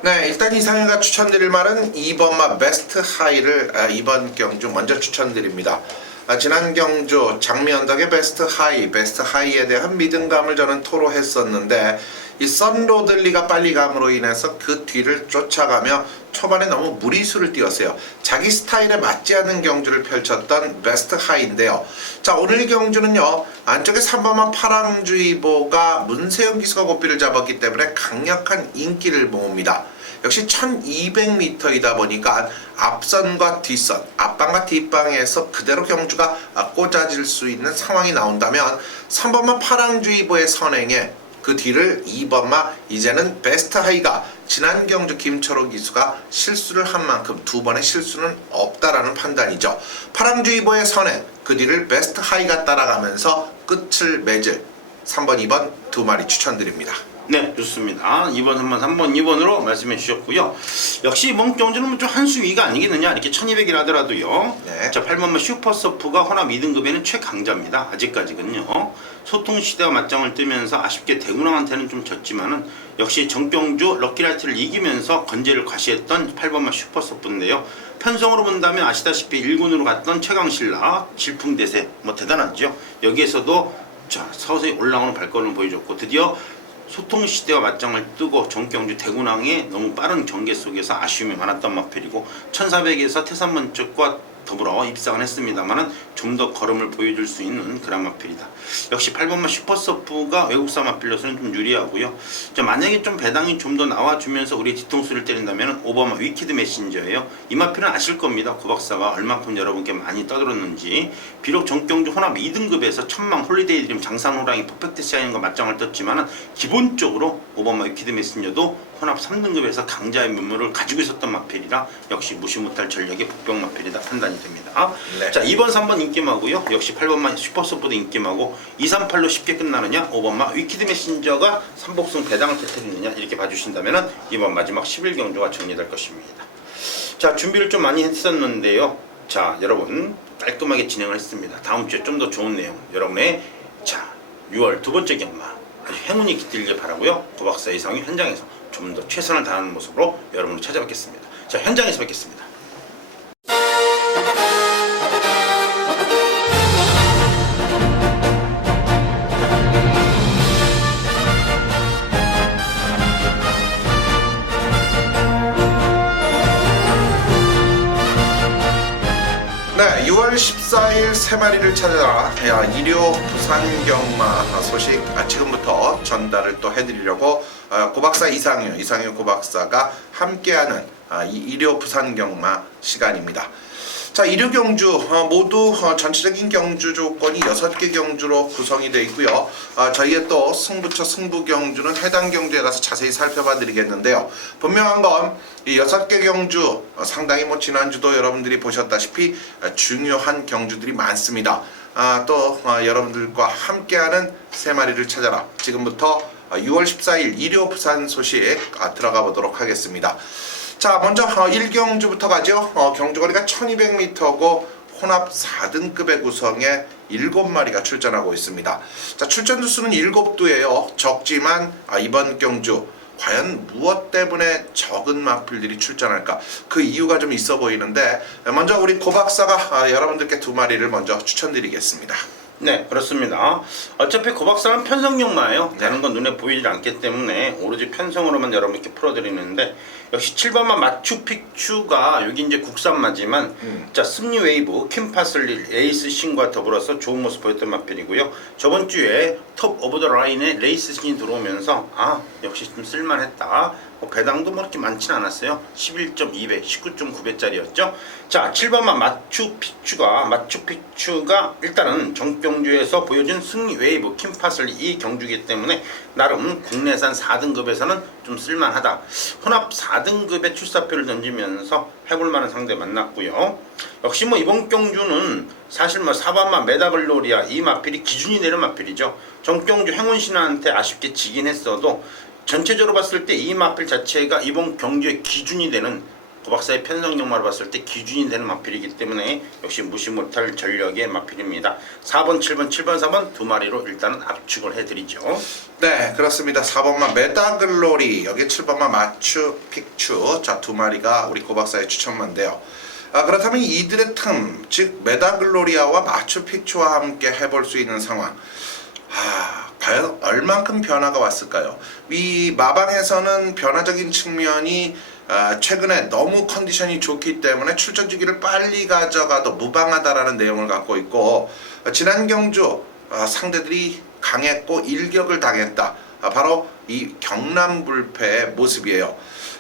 네, 일단 이상희가 추천드릴 말은 2번마 베스트 하이를 이번 경주 먼저 추천드립니다. 지난 경주 장미언덕의 베스트 하이에 대한 믿음감을 저는 토로했었는데 이 썬로들리가 빨리 감으로 인해서 그 뒤를 쫓아가며 초반에 너무 무리수를 띄었어요. 자기 스타일에 맞지 않는 경주를 펼쳤던 베스트 하이인데요. 자, 오늘 경주는요, 안쪽에 3번만 파랑주의보가 문세영 기수가 고삐를 잡았기 때문에 강력한 인기를 모읍니다. 역시 1200m이다 보니까 앞선과 뒷선, 앞방과 뒷방에서 그대로 경주가 꽂아질 수 있는 상황이 나온다면 3번만 파랑주의보의 선행에 그 뒤를 2번마 이제는 베스트 하이가 지난 경주 김철호 기수가 실수를 한 만큼 두 번의 실수는 없다라는 판단이죠. 파랑주의보의 선행, 그 뒤를 베스트 하이가 따라가면서 끝을 맺을 3번, 2번 두 마리 추천드립니다. 네, 좋습니다. 2번, 3번, 3번, 2번으로 말씀해 주셨고요. 역시 이번 경주는 좀 한 수 위가 아니겠느냐, 이렇게 1200이라 하더라도요. 네. 자, 8번만 슈퍼서프가 혼합 2등급에는 최강자입니다. 아직까지는요. 소통시대와 맞짱을 뜨면서 아쉽게 대구랑한테는 좀 졌지만은 역시 정경주 럭키라이트를 이기면서 건재를 과시했던 8번만 슈퍼서프인데요. 편성으로 본다면 아시다시피 1군으로 갔던 최강신라, 질풍대세, 뭐 대단하죠. 여기에서도 자, 서서히 올라오는 발걸음을 보여줬고, 드디어 소통시대와 맞짱을 뜨고 정경주 대군항의 너무 빠른 경계 속에서 아쉬움이 많았던 마필이고 1400에서 태산먼쪽과 더불어 입상을 했습니다만은 좀 더 걸음을 보여줄 수 있는 그런 마필이다. 역시 8번마 슈퍼서프가 외국산 마필로서는 좀 유리하고요. 자, 만약에 좀 배당이 좀 더 나와주면서 우리 뒤통수를 때린다면 5번마 위키드 메신저예요. 이 마필은 아실 겁니다. 고 박사가 얼마큼 여러분께 많이 떠들었는지. 비록 정경주 혼합 2등급에서 천망 홀리데이 드림 장산호랑이 퍼펙트 샤인과 맞짱을 떴지만은 기본적으로 5번마 위키드 메신저도 혼합 3등급에서 강자의 면모를 가지고 있었던 마필이라 역시 무시 못할 전력의 복병 마필이다 판단이 됩니다. 네. 자, 2번, 3번 인기마고요. 역시 8번만 슈퍼서프도 인기마고 2, 3, 8로 쉽게 끝나느냐, 5번만 위키드 메신저가 3복승 배당을 터뜨리느냐, 이렇게 봐주신다면 이번 마지막 11경주가 정리될 것입니다. 자, 준비를 좀 많이 했었는데요. 자, 여러분 깔끔하게 진행을 했습니다. 다음 주에 좀 더 좋은 내용 여러분의 자 6월 두 번째 경마 아주 행운이 깃들길 바라고요. 고 박사 이상이 현장에서 좀 더 최선을 다하는 모습으로 여러분을 찾아뵙겠습니다. 자, 현장에서 뵙겠습니다. 네, 6월 14일 세 마리를 찾아라 일요 부산경마 소식 지금부터 전달을 또 해드리려고 고박사 이상유 고박사가 함께하는 이 일요 부산경마 시간입니다. 자, 일요 경주 모두 전체적인 경주 조건이 6개 경주로 구성이 되어 있고요. 저희의 또 승부처 승부 경주는 해당 경주에 가서 자세히 살펴봐 드리겠는데요. 분명한 건 이 6개 경주 상당히 지난주도 여러분들이 보셨다시피 중요한 경주들이 많습니다. 또 여러분들과 함께하는 세 마리를 찾아라. 지금부터 6월 14일 일요 부산 소식 들어가 보도록 하겠습니다. 자, 먼저 1경주부터 가죠. 경주거리가 1200m고 혼합 4등급의 구성에 7마리가 출전하고 있습니다. 자, 출전 두수는 7두예요. 적지만 이번 경주 과연 무엇 때문에 적은 마필들이 출전할까? 그 이유가 좀 있어 보이는데 먼저 우리 고 박사가 여러분들께 두 마리를 먼저 추천드리겠습니다. 네, 그렇습니다. 어차피 고 박사는 편성용마예요. 네. 다른 건 눈에 보이지 않기 때문에 오로지 편성으로만 여러분께 풀어드리는데 역시 7번만 마추픽추가 여기 이제 국산마지만 자, 승리 웨이브, 킴파슬리, 레이스 신과 더불어서 좋은 모습 보였던 마필이고요. 저번 주에 톱 오브 더 라인에 레이스 신이 들어오면서 역시 좀 쓸만했다. 배당도 뭐 그렇게 많지는 않았어요. 11.2배, 19.9배짜리였죠. 자, 7번만 마추픽추가 일단은 정경주에서 보여준 승리 웨이브 킴파슬리 이 경주이기 때문에 나름 국내산 4등급에서는 좀 쓸만하다. 혼합 4등급의 출사표를 던지면서 해볼 만한 상대 만났고요. 역시 뭐 이번 경주는 사실 뭐 4번만 메다글로리아 이 마필이 기준이 되는 마필이죠. 정경주 행운신한테 아쉽게 지긴 했어도 전체적으로 봤을 때 이 마필 자체가 이번 경주의 기준이 되는 고박사의 편성역마로 봤을 때 기준이 되는 마필이기 때문에 역시 무시 못할 전력의 마필입니다. 4번, 7번, 7번, 4번 두 마리로 일단은 압축을 해드리죠. 네, 그렇습니다. 4번만 메다글로리, 여기 7번만 마추픽추, 자, 두 마리가 우리 고박사의 추천만인데요. 그렇다면 이들의 틈, 즉 메다글로리아와 마추픽추와 함께 해볼 수 있는 상황. 과연 얼만큼 변화가 왔을까요? 이 마방에서는 변화적인 측면이 최근에 너무 컨디션이 좋기 때문에 출전 주기를 빨리 가져가도 무방하다라는 내용을 갖고 있고, 지난 경주 상대들이 강했고 일격을 당했다. 바로 이 경남불패의 모습이에요.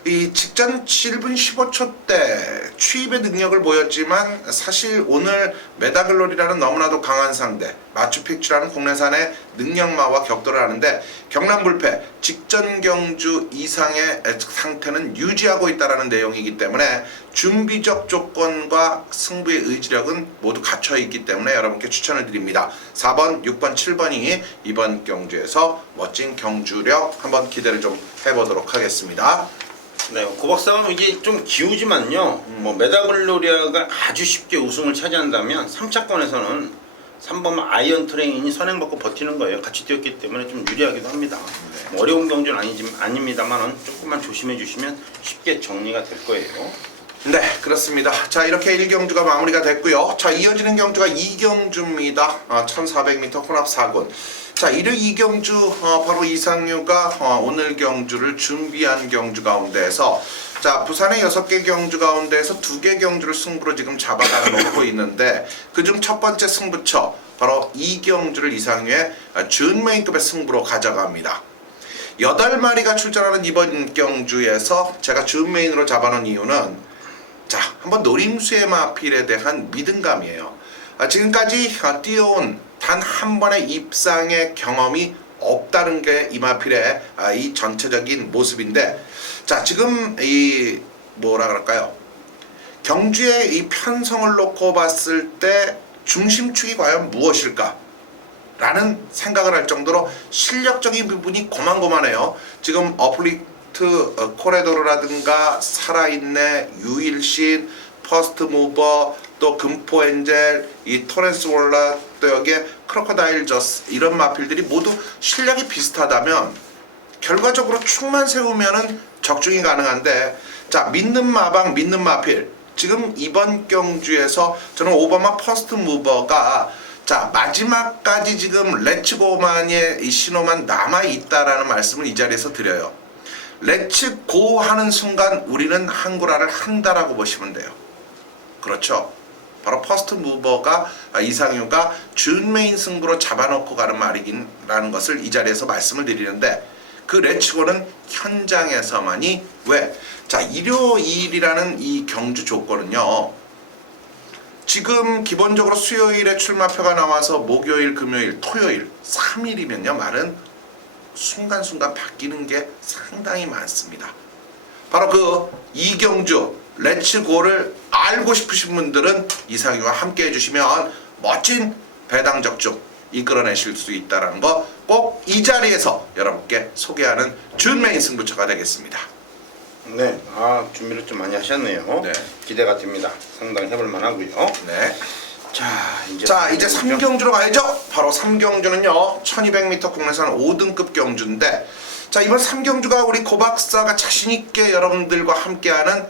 이 직전 7분 15초 때 추입의 능력을 보였지만 사실 오늘 메다글로리라는 너무나도 강한 상대, 마추픽추라는 국내산의 능력마와 격돌을 하는데 경남불패 직전 경주 이상의 상태는 유지하고 있다는 내용이기 때문에 준비적 조건과 승부의 의지력은 모두 갖춰 있기 때문에 여러분께 추천을 드립니다. 4번, 6번, 7번이 이번 경주에서 멋진 경주력 한번 기대를 좀 해보도록 하겠습니다. 네, 고박사는 이게 좀 기우지만요. 뭐 메다글로리아가 아주 쉽게 우승을 차지한다면 3차권에서는 3번 아이언 트레인이 선행받고 버티는 거예요. 같이 뛰었기 때문에 좀 유리하기도 합니다. 뭐 어려운 경주는 아닙니다만은 조금만 조심해 주시면 쉽게 정리가 될 거예요. 네, 그렇습니다. 자, 이렇게 1경주가 마무리가 됐고요. 자, 이어지는 경주가 2경주입니다. 1400m 혼합 4군. 자, 일요 2경주 바로 이상유가 오늘 경주를 준비한 경주 가운데에서 자, 부산의 6개 경주 가운데에서 2개 경주를 승부로 지금 잡아가 놓고 있는데 그중 첫 번째 승부처 바로 2경주를 이상유의 준메인급의 승부로 가져갑니다. 8마리가 출전하는 이번 경주에서 제가 준메인으로 잡아놓은 이유는 자, 한번 노림수의 마필에 대한 믿음감이에요. 지금까지 뛰어온 단 한 번의 입상의 경험이 없다는 게 이 마필의 이 전체적인 모습인데, 자, 지금 이 뭐라 그럴까요? 경주의 이 편성을 놓고 봤을 때 중심축이 과연 무엇일까? 라는 생각을 할 정도로 실력적인 부분이 고만고만해요. 지금 어플리트 코레도르라든가 살아있네, 유일신, 퍼스트 무버, 또 금포 엔젤, 이 토렌스 월라, 또 여기에 크로커다일 저스 이런 마필들이 모두 실력이 비슷하다면 결과적으로 축만 세우면은 적중이 가능한데, 자, 믿는 마방, 믿는 마필. 지금 이번 경주에서 저는 5번마 퍼스트 무버가 자, 마지막까지 지금 렛츠고만의 이 신호만 남아있다라는 말씀을 이 자리에서 드려요. 렛츠고 하는 순간 우리는 한구라를 한다라고 보시면 돼요. 그렇죠? 바로 퍼스트 무버가 이상유가 준메인 승부로 잡아놓고 가는 말이긴라는 것을 이 자리에서 말씀을 드리는데, 그 렛츠고는 현장에서만이 왜? 자, 일요일이라는 이 경주 조건은요, 지금 기본적으로 수요일에 출마표가 나와서 목요일, 금요일, 토요일 3일이면요 말은 순간순간 바뀌는 게 상당히 많습니다. 바로 그 이경주 렛츠고를 알고 싶으신 분들은 이상유와 함께 해주시면 멋진 배당 적중 이끌어내실 수 있다는 거 꼭 이 자리에서 여러분께 소개하는 준메인 승부처가 되겠습니다. 네, 준비를 좀 많이 하셨네요. 네. 기대가 됩니다. 상당히 해볼 만하고요. 네. 자, 이제 3경주로 가야죠. 바로 3경주는요 1200m 국내산 5등급 경주인데, 자, 이번 3경주가 우리 고박사가 자신있게 여러분들과 함께하는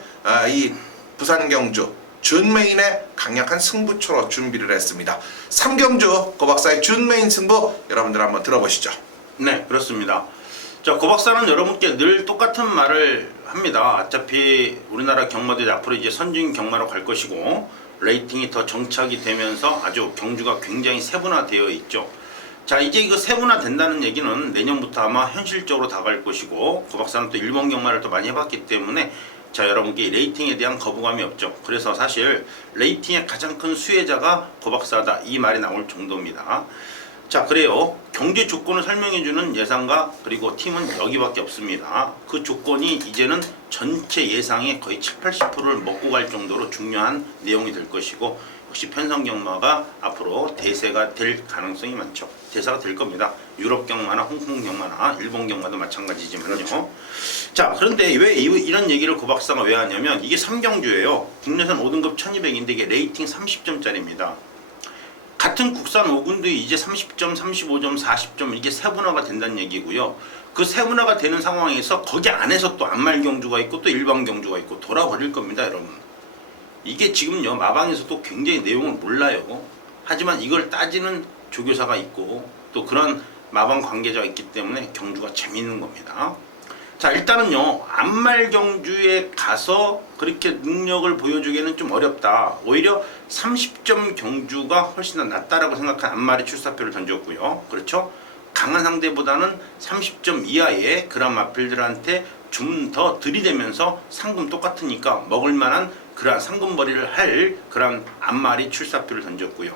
이 부산 경주 준메인의 강력한 승부처로 준비를 했습니다. 3경주 고박사의 준메인 승부 여러분들 한번 들어보시죠. 네, 그렇습니다. 자, 고박사는 여러분께 늘 똑같은 말을 합니다. 어차피 우리나라 경마들이 앞으로 이제 선진 경마로 갈 것이고 레이팅이 더 정착이 되면서 아주 경주가 굉장히 세분화되어 있죠. 자, 이제 이거 세분화 된다는 얘기는 내년부터 아마 현실적으로 다가갈 것이고, 고 박사는 또 일본 경마를 또 많이 해봤기 때문에 자, 여러분께 레이팅에 대한 거부감이 없죠. 그래서 사실 레이팅의 가장 큰 수혜자가 고 박사다, 이 말이 나올 정도입니다. 자, 그래요. 경제 조건을 설명해주는 예상가 그리고 팀은 여기밖에 없습니다. 그 조건이 이제는 전체 예상의 거의 70~80%를 먹고 갈 정도로 중요한 내용이 될 것이고, 역시 편성경마가 앞으로 대세가 될 가능성이 많죠. 대세가 될 겁니다. 유럽 경마나 홍콩 경마나 일본 경마도 마찬가지지만요. 그렇죠. 자, 그런데 왜 이런 얘기를 고 박사가 왜 하냐면, 이게 3경주예요. 국내선 5등급 1200인데 이게 레이팅 30점짜리입니다. 같은 국산 5군도 이제 30점, 35점, 40점 이게 세분화가 된다는 얘기고요. 그 세분화가 되는 상황에서 거기 안에서 또 안말 경주가 있고 또 일반 경주가 있고 돌아버릴 겁니다, 여러분. 이게 지금요, 마방에서도 굉장히 내용을 몰라요. 하지만 이걸 따지는 조교사가 있고 또 그런 마방 관계자가 있기 때문에 경주가 재밌는 겁니다. 자, 일단은요, 안말 경주에 가서 그렇게 능력을 보여주기에는 좀 어렵다. 오히려 30점 경주가 훨씬 더 낫다라고 생각한 안말의 출사표를 던졌고요. 그렇죠? 강한 상대보다는 30점 이하의 그런 마필들한테 좀 더 들이대면서 상금 똑같으니까 먹을만한 그러한 상금벌이를 할 그런 안말이 출사표를 던졌고요.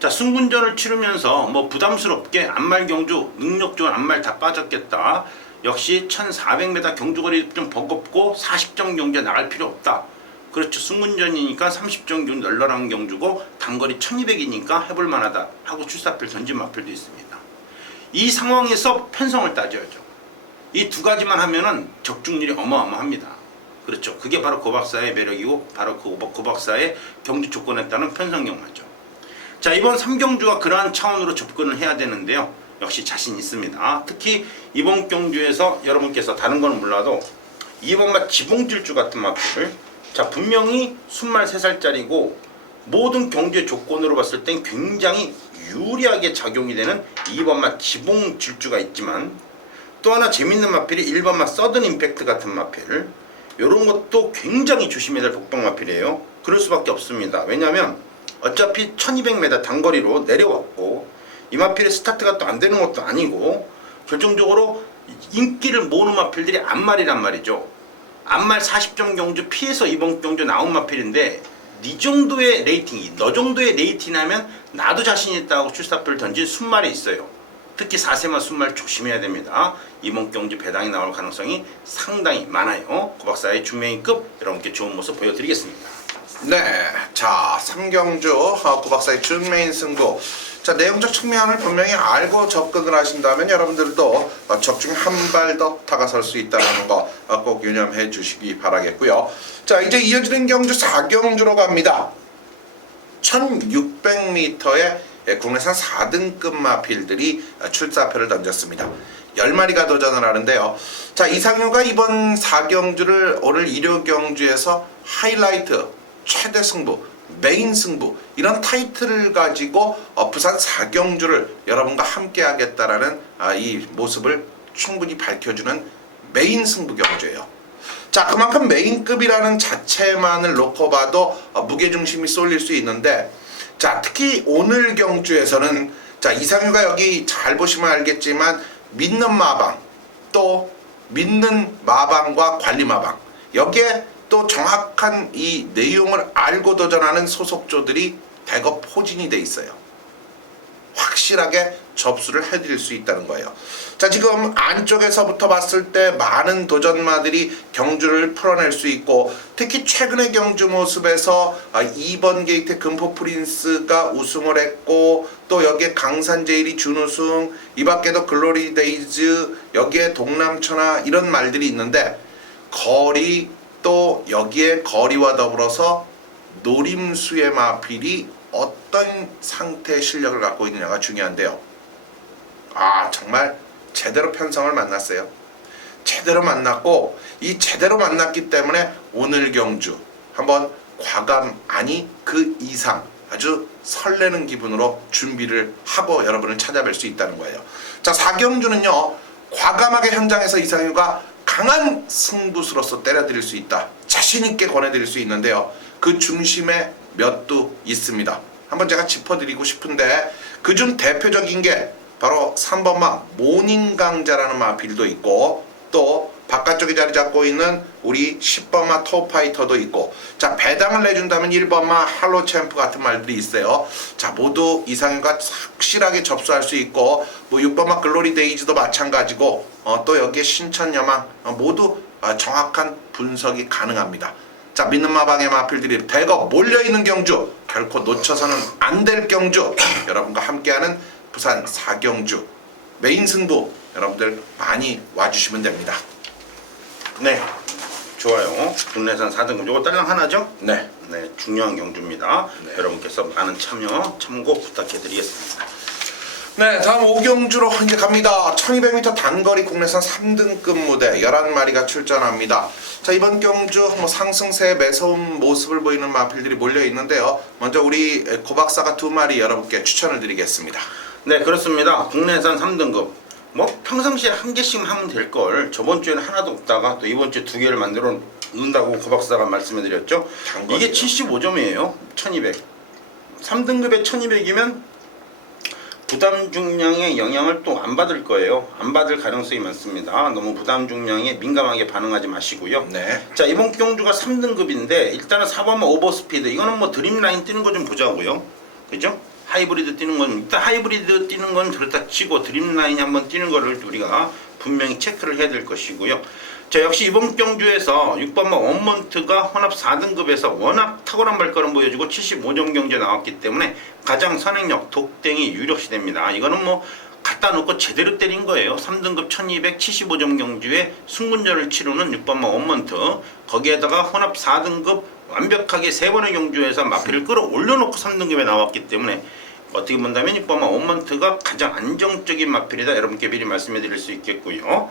자, 승군전을 치르면서 뭐 부담스럽게 안말 경주, 능력 좋은 안말 다 빠졌겠다. 역시 1400m 경주거리 좀 버겁고 40점 경주에 나갈 필요 없다. 그렇죠. 승군전이니까 30점 경주 널널한 경주고 단거리 1200이니까 해볼 만하다 하고 출사표를 던진 마필도 있습니다. 이 상황에서 편성을 따져야죠. 이 두 가지만 하면은 적중률이 어마어마합니다. 그렇죠. 그게 바로 고 박사의 매력이고 바로 고 박사의 경주 조건에 따른 편성 경마죠. 자, 이번 3경주와 그러한 차원으로 접근을 해야 되는데요. 역시 자신 있습니다. 특히 이번 경주에서 여러분께서 다른 건 몰라도 이번마 지붕질주 같은 마필을, 자, 분명히 순말 3살짜리고 모든 경주의 조건으로 봤을 땐 굉장히 유리하게 작용이 되는 2번마 지붕질주가 있지만, 또 하나 재밌는 마필이 1번마 서든 임팩트 같은 마필, 이런 것도 굉장히 조심해야 될 복병 마필이에요. 그럴 수밖에 없습니다. 왜냐하면 어차피 1200m 단거리로 내려왔고 이 마필의 스타트가 또 안 되는 것도 아니고 결정적으로 인기를 모으는 마필들이 안말이란 말이죠. 안말 40점 경주 피해서 이번 경주 나온 마필인데 네 정도의 레이팅이, 너 정도의 레이팅하면 나도 자신 있다고 출사표를 던진 순말이 있어요. 특히 4세마 순말 조심해야 됩니다. 이번 경주 배당이 나올 가능성이 상당히 많아요. 고 박사의 준메인급 여러분께 좋은 모습 보여드리겠습니다. 네, 자 3경주 고 박사의 준메인 승부. 자, 내용적 측면을 분명히 알고 접근을 하신다면 여러분들도 적중에 한 발 더 다가설 수 있다는 거 꼭 유념해 주시기 바라겠고요. 자, 이제 이어지는 경주 4경주로 갑니다. 1600m의 국내산 4등급 마필들이 출사표를 던졌습니다. 10마리가 도전을 하는데요. 자, 이상효가 이번 4경주를 오늘 1호 경주에서 하이라이트, 최대 승부, 메인 승부 이런 타이틀을 가지고 부산 4경주를 여러분과 함께 하겠다라는 이 모습을 충분히 밝혀주는 메인 승부 경주예요. 자, 그만큼 메인급이라는 자체만을 놓고 봐도 무게중심이 쏠릴 수 있는데, 자, 특히 오늘 경주에서는 자, 이상효가 여기 잘 보시면 알겠지만 믿는 마방, 또 믿는 마방과 관리 마방, 여기에 또 정확한 이 내용을 알고 도전하는 소속조들이 대거 포진이 돼 있어요. 확실하게 접수를 해드릴 수 있다는 거예요. 자, 지금 안쪽에서부터 봤을 때 많은 도전마들이 경주를 풀어낼 수 있고, 특히 최근의 경주 모습에서 2번 게이트 금포 프린스가 우승을 했고, 또 여기에 강산제일이 준우승, 이 밖에도 글로리 데이즈, 여기에 동남천하 이런 말들이 있는데, 거리, 또 여기에 거리와 더불어서 노림수의 마필이 어떤 상태의 실력을 갖고 있느냐가 중요한데요. 정말 제대로 편성을 만났어요. 제대로 만났고, 이 제대로 만났기 때문에 오늘 경주 한번 과감 아니 그 이상 아주 설레는 기분으로 준비를 하고 여러분을 찾아뵐 수 있다는 거예요. 자, 4경주는요 과감하게 현장에서 이상효가 강한 승부수로서 때려드릴 수 있다, 자신있게 권해드릴 수 있는데요, 그 중심에 몇 두 있습니다. 한번 제가 짚어드리고 싶은데 그중 대표적인 게 바로 3번마 모닝강자라는 마필도 있고 또 바깥쪽에 자리 잡고 있는 우리 10번마 토파이터도 있고 자 배당을 내준다면 1번마 할로챔프 같은 말들이 있어요. 자 모두 이상형과 확실하게 접수할 수 있고 뭐 6번마 글로리 데이즈도 마찬가지고 또 여기에 신천여망 모두 정확한 분석이 가능합니다. 자 믿는 마방의 마필들이 대거 몰려있는 경주 결코 놓쳐서는 안 될 경주 여러분과 함께하는 부산 4경주 메인 승부 여러분들 많이 와주시면 됩니다. 네, 좋아요. 국내산 4등급 요거 딸랑 하나죠? 네. 네, 중요한 경주입니다. 네. 여러분께서 많은 참여, 참고 부탁해드리겠습니다. 네, 다음 5경주로 이제 갑니다. 1200m 단거리 국내산 3등급 무대 11마리가 출전합니다. 자, 이번 경주 뭐 상승세에 매서운 모습을 보이는 마필들이 몰려 있는데요. 먼저 우리 고박사가 2마리 여러분께 추천을 드리겠습니다. 네, 그렇습니다. 국내산 3등급. 뭐 평상시에 한 개씩만 하면 될 걸 저번 주에는 하나도 없다가 또 이번 주에 2개를 만들어 놓는다고 고박사가 말씀해드렸죠. 이게 75점이에요. 1200. 3등급에 1200이면 부담 중량의 영향을 또 안 받을 거예요. 안 받을 가능성이 많습니다. 너무 부담 중량에 민감하게 반응하지 마시고요. 네. 자, 이번 경주가 3등급인데 일단은 4번만 오버스피드 이거는 뭐 드림라인 뛰는 거 좀 보자고요. 그죠? 하이브리드 뛰는 건 일단 하이브리드 뛰는 건 그렇다 치고 드림라인 한번 뛰는 거를 우리가 분명히 체크를 해야 될 것이고요. 자, 역시 이번 경주에서 6번마 원먼트가 혼합 4등급에서 워낙 탁월한 발걸음 보여주고 75점 경제 나왔기 때문에 가장 선행력 독땡이 유력시됩니다. 이거는 뭐 갖다 놓고 제대로 때린 거예요. 3등급 1275점 경주에 승군전을 치르는 6번마 원먼트 거기에다가 혼합 4등급 완벽하게 3번의 경주에서 마필을 끌어올려놓고 3등급에 나왔기 때문에 어떻게 본다면 6번마 원먼트가 가장 안정적인 마필이다. 여러분께 미리 말씀해 드릴 수 있겠고요.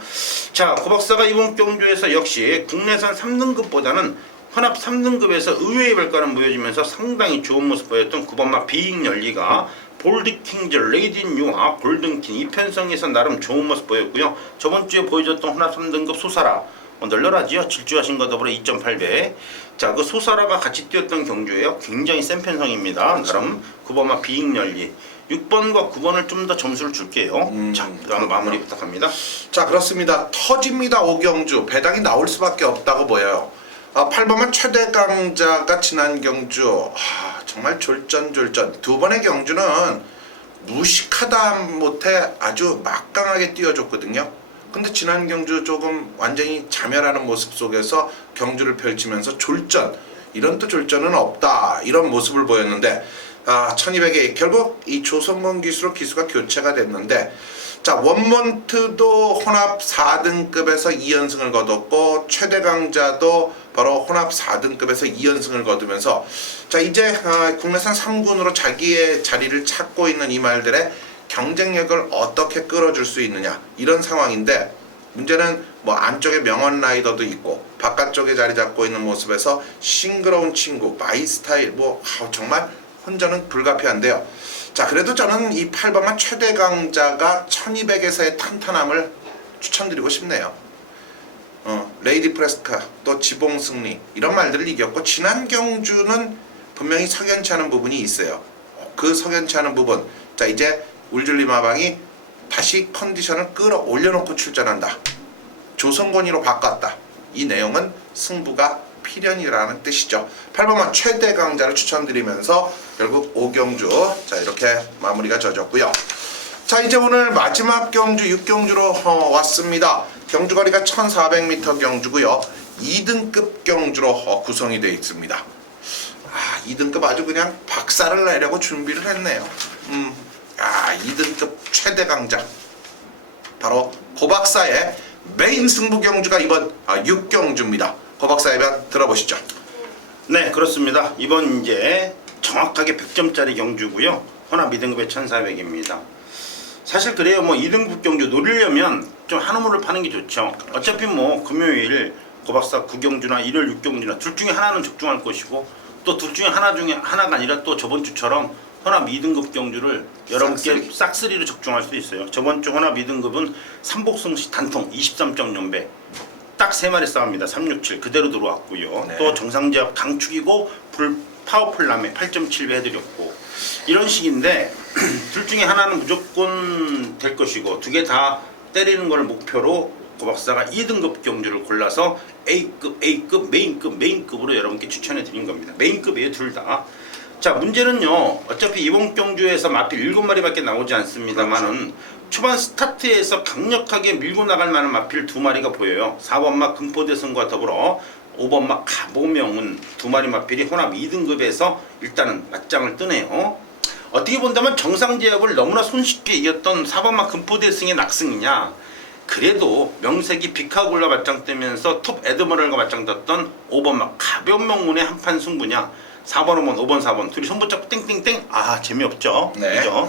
자, 고박사가 이번 경주에서 역시 국내산 3등급보다는 혼합 3등급에서 의외의 발걸음 보여주면서 상당히 좋은 모습 보였던 9번마 비익 열리가 볼드킹즈, 레이딘 유아, 골든킹 이 편성에서 나름 좋은 모습 보였고요. 저번주에 보여줬던 혼합 3등급 소사라 널널하지요. 질주하신 거 더불어 2.8배. 자, 그 소사라가 같이 뛰었던 경주예요. 굉장히 센 편성입니다. 나름 9번마 비익 열리 6번과 9번을 좀 더 점수를 줄게요. 자, 그럼 마무리 부탁합니다. 자, 그렇습니다. 터집니다. 5경주 배당이 나올 수밖에 없다고 보여요. 8번만 최대 강자가 지난 경주 정말 졸전졸전 두 번의 경주는 무식하다 못해 아주 막강하게 뛰어줬거든요. 근데 지난 경주 조금 완전히 자멸하는 모습 속에서 경주를 펼치면서 졸전 이런 또 졸전은 없다 이런 모습을 보였는데 1200에 결국 이 조선건 기수로 기수가 교체가 됐는데 자 원먼트도 혼합 4등급에서 2연승을 거뒀고 최대 강자도 바로 혼합 4등급에서 2연승을 거두면서 자 이제 국내산 3군으로 자기의 자리를 찾고 있는 이 말들의 경쟁력을 어떻게 끌어줄 수 있느냐 이런 상황인데 문제는 뭐 안쪽에 명언 라이더도 있고 바깥쪽에 자리 잡고 있는 모습에서 싱그러운 친구 마이스타일 뭐 정말 혼자는 불가피한데요. 자 그래도 저는 이 8번만 최대 강자가 1200에서의 탄탄함을 추천드리고 싶네요. 레이디 프레스카 또 지봉 승리 이런 말들을 이겼고 지난 경주는 분명히 석연치 않은 부분이 있어요. 그 석연치 않은 부분 자 이제 울줄리 마방이 다시 컨디션을 끌어올려놓고 출전한다. 조선권위로 바꿨다. 이 내용은 승부가 필연이라는 뜻이죠. 8번만 최대 강자를 추천드리면서 결국 5경주 자 이렇게 마무리가 져졌고요. 자 이제 오늘 마지막 경주 6경주로 왔습니다. 경주거리가 1400m 경주고요. 2등급 경주로 구성이 되어 있습니다. 2등급 아주 그냥 박살을 내려고 준비를 했네요. 2등급 최대 강자 바로 고박사의 메인 승부 경주가 이번 6경주입니다. 고박사의 편 들어보시죠. 네, 그렇습니다. 이번 이제 정확하게 100점짜리 경주고요. 혼합 2등급에 1400입니다. 사실 그래요. 뭐 2등급 경주 노리려면 좀 한우물을 파는 게 좋죠. 어차피 뭐 금요일 고박사 9경주나 일요일 6경주나 둘 중에 하나는 적중할 것이고 또 둘 중에 하나 중에 하나가 아니라 또 저번 주처럼 혼합 2등급 경주를 여러분께 싹쓸이로 적중할 수 있어요. 저번 주 혼합 2등급은 삼복승시 단통 23.0배 딱 3마리 싸웁니다. 367 그대로 들어왔고요. 네. 또 정상제압 강축이고 파워풀남에 8.7배 해드렸고 이런 식인데 둘 중에 하나는 무조건 될 것이고 두 개 다 때리는 걸 목표로 고 박사가 2등급 경주를 골라서 A급, 메인급으로 여러분께 추천해 드린 겁니다. 메인급이에요, 둘 다. 자, 문제는요. 어차피 이번 경주에서 마필 7마리밖에 나오지 않습니다만은 초반 스타트에서 강력하게 밀고 나갈 만한 마필 2마리가 보여요. 4번마 금포대성과 더불어 5번마 가보명은 2마리 마필이 혼합 2등급에서 일단은 맞짱을 뜨네요. 어떻게 본다면 정상제압을 너무나 손쉽게 이겼던 4번마 금포대승의 낙승이냐, 그래도 명색이 비카골라 맞짱 뜨면서 톱 에드머럴과 맞짱 떴던 5번마 가변명문의 한판 승부냐, 4번, 5번, 5번, 4번 둘이 손 붙잡고 땡땡땡. 아, 재미없죠. 네. 그죠?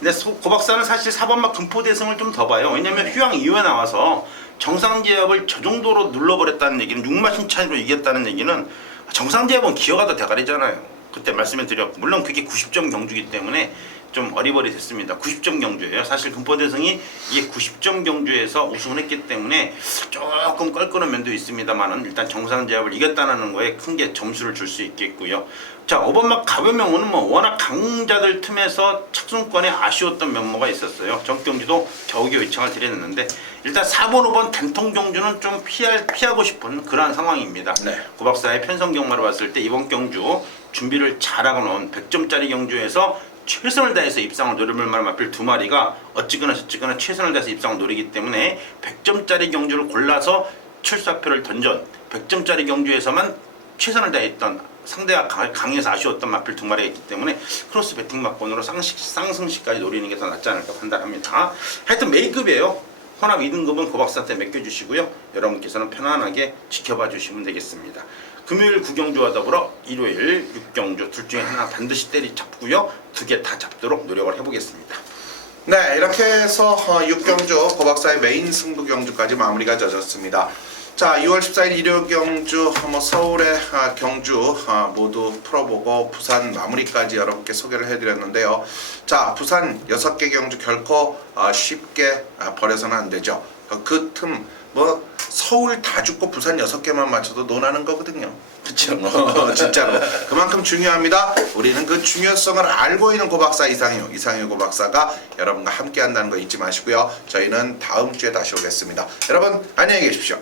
근데 고 박사는 사실 4번마 금포대승을 좀 더 봐요. 왜냐면 휴양 이후에 나와서 정상제압을 저 정도로 눌러버렸다는 얘기는 6마신 차이로 이겼다는 얘기는, 정상제압은 기어가 더 대가리잖아요. 그때 말씀을 드렸고, 물론 그게 90점 경주이기 때문에 좀 어리버리했습니다. 90점 경주예요. 사실 금포대성이 이게 90점 경주에서 우승을 했기 때문에 조금 껄끄러운 면도 있습니다만은 일단 정상제압을 이겼다는 거에 큰 게 점수를 줄 수 있겠고요. 자, 5번막 가변명호는 뭐 워낙 강자들 틈에서 착순권에 아쉬웠던 면모가 있었어요. 전 경주도 겨우겨우 요청을 드렸는데 일단 4번, 5번 단통 경주는 좀 피하고 싶은 그러한 상황입니다. 네. 고 박사의 편성 경마를 봤을 때 이번 경주 준비를 잘하고 놓은 100점짜리 경주에서 최선을 다해서 입상을 노려볼 만한 마필 2마리가 어찌거나 저찌거나 최선을 다해서 입상을 노리기 때문에 100점짜리 경주를 골라서 출사표를 던전, 100점짜리 경주에서만 최선을 다했던 상대가 강해서 아쉬웠던 마필 2마리가 있기 때문에 크로스 배팅 막권으로 쌍승시까지 노리는 게 더 낫지 않을까 판단합니다. 하여튼 메이급이에요. 혼합 2등급은 고 박사한테 맡겨주시고요. 여러분께서는 편안하게 지켜봐 주시면 되겠습니다. 금요일 9경주와 더불어 일요일 6경주 둘 중에 하나 반드시 잡고요. 두 개 다 잡도록 노력을 해보겠습니다. 네, 이렇게 해서 6경주 고 박사의 메인 승부 경주까지 마무리가 젖었습니다. 자, 6월 14일 일요 경주, 서울의 경주 모두 풀어보고 부산 마무리까지 여러분께 소개를 해드렸는데요. 자, 부산 6개 경주 결코 쉽게 버려서는 안 되죠. 그 틈 서울 다 죽고 부산 6개만 맞춰도 논하는 거거든요. 그렇죠. 진짜로 그만큼 중요합니다. 우리는 그 중요성을 알고 있는 고 박사 이상효 고 박사가 여러분과 함께 한다는 거 잊지 마시고요. 저희는 다음 주에 다시 오겠습니다. 여러분 안녕히 계십시오.